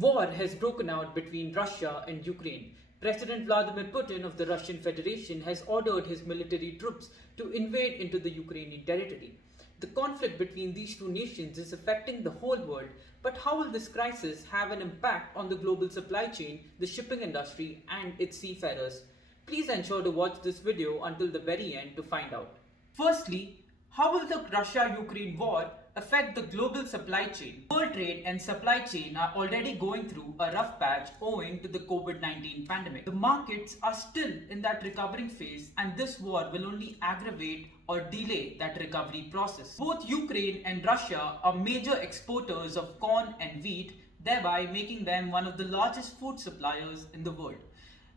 War has broken out between Russia and Ukraine. President Vladimir Putin of the Russian Federation has ordered his military troops to invade into the Ukrainian territory. The conflict between these two nations is affecting the whole world, but how will this crisis have an impact on the global supply chain, the shipping industry, and its seafarers? Please ensure to watch this video until the very end to find out. Firstly, how will the Russia-Ukraine war affect the global supply chain? World trade and supply chain are already going through a rough patch owing to the COVID-19 pandemic. The markets are still in that recovering phase, and this war will only aggravate or delay that recovery process. Both Ukraine and Russia are major exporters of corn and wheat, thereby making them one of the largest food suppliers in the world.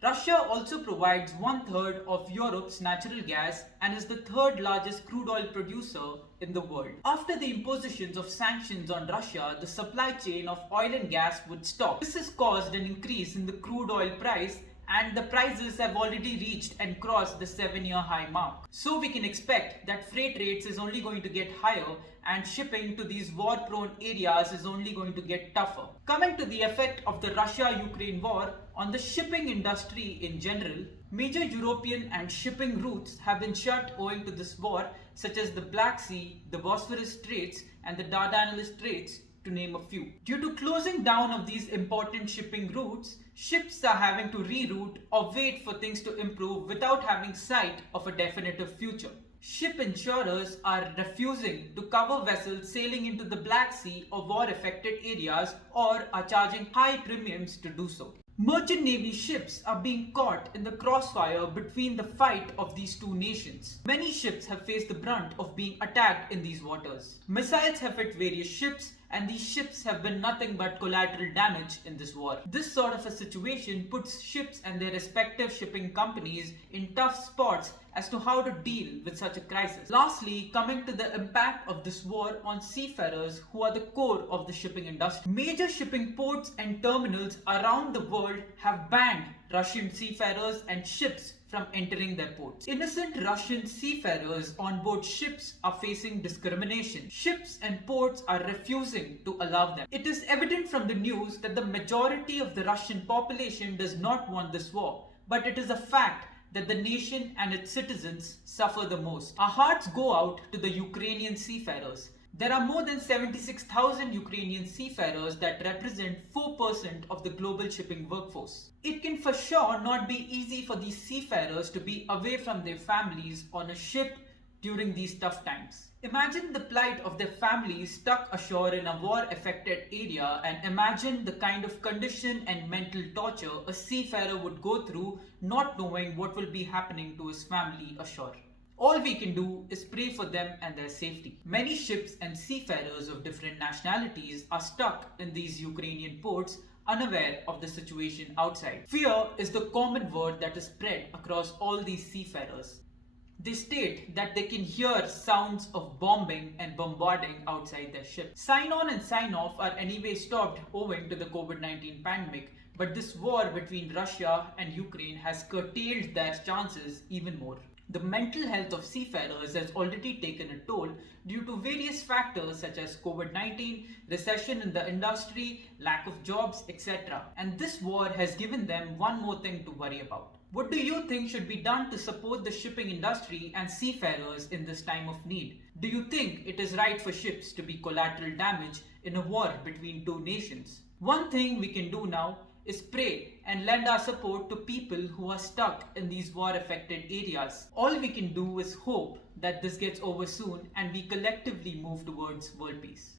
Russia also provides 1/3 of Europe's natural gas and is the third largest crude oil producer in the world. After the impositions of sanctions on Russia, the supply chain of oil and gas would stop. This has caused an increase in the crude oil price, and the prices have already reached and crossed the 7-year high mark. So we can expect that freight rates is only going to get higher and shipping to these war-prone areas is only going to get tougher. Coming to the effect of the Russia-Ukraine war on the shipping industry in general, major European and shipping routes have been shut owing to this war, such as the Black Sea, the Bosphorus Straits, and the Dardanelles Straits, to name a few. Due to closing down of these important shipping routes, ships are having to reroute or wait for things to improve without having sight of a definitive future. Ship insurers are refusing to cover vessels sailing into the Black Sea or war-affected areas, or are charging high premiums to do so. Merchant Navy ships are being caught in the crossfire between the fight of these two nations. Many ships have faced the brunt of being attacked in these waters. Missiles have hit various ships, and these ships have been nothing but collateral damage in this war. This sort of a situation puts ships and their respective shipping companies in tough spots as to how to deal with such a crisis. Lastly, coming to the impact of this war on seafarers, who are the core of the shipping industry. Major shipping ports and terminals around the world have banned Russian seafarers and ships from entering their ports. Innocent Russian seafarers on board ships are facing discrimination. Ships and ports are refusing to allow them. It is evident from the news that the majority of the Russian population does not want this war, but it is a fact that the nation and its citizens suffer the most. Our hearts go out to the Ukrainian seafarers. There are more than 76,000 Ukrainian seafarers that represent 4% of the global shipping workforce. It can for sure not be easy for these seafarers to be away from their families on a ship during these tough times. Imagine the plight of their families stuck ashore in a war-affected area, and imagine the kind of condition and mental torture a seafarer would go through not knowing what will be happening to his family ashore. All we can do is pray for them and their safety. Many ships and seafarers of different nationalities are stuck in these Ukrainian ports, unaware of the situation outside. Fear is the common word that is spread across all these seafarers. They state that they can hear sounds of bombing and bombarding outside their ships. Sign-on and sign-off are anyway stopped owing to the COVID-19 pandemic, but this war between Russia and Ukraine has curtailed their chances even more. The mental health of seafarers has already taken a toll due to various factors such as COVID-19, recession in the industry, lack of jobs, etc. And this war has given them one more thing to worry about. What do you think should be done to support the shipping industry and seafarers in this time of need? Do you think it is right for ships to be collateral damage in a war between two nations? One thing we can do now is pray and lend our support to people who are stuck in these war-affected areas. All we can do is hope that this gets over soon and we collectively move towards world peace.